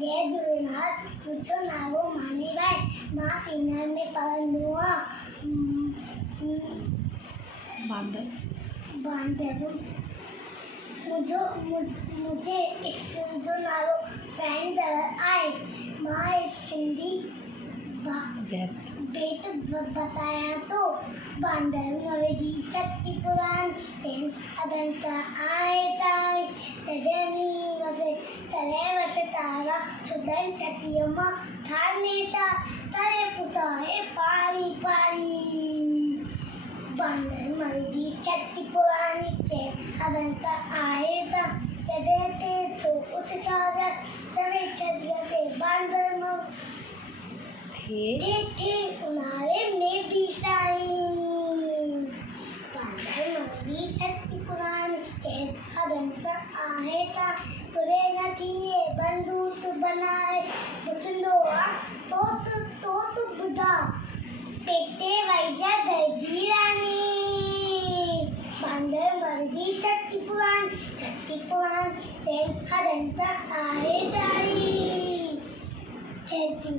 जय झूलेलाल। मुंहिंजो नालो मानी आहे। मां सीनियर में पढ़ंदो आहियां। बांदर मुंहिंजे स्कूल जो नालो फ्रेंड आहे। मां सिंधी बेट बतायां थो। बांदर मवेजी छती पुराण चैन अदंत आए ताई तॾहिं वसे तारा छुॾनि छतीअ मां ठाने सा तरे पुसाए पारी पारी। बांदर मवेजी छती पुराणी चैन अदंत आए ता तॾहिं ते थो उस सागर चवे छतीअ ते बांदर थे उन्हारे में भी साई। बांदर मवेजी छती पुराणी चैन अदंत आहे ता तुरे न थिए बंदूक बनाए पुछंदो आ तो ॿुधा पेटे वईजा दर्जी रानी। बांदर मवेजी छती पुराणी चैन अदंत आहे ताई। Thank you.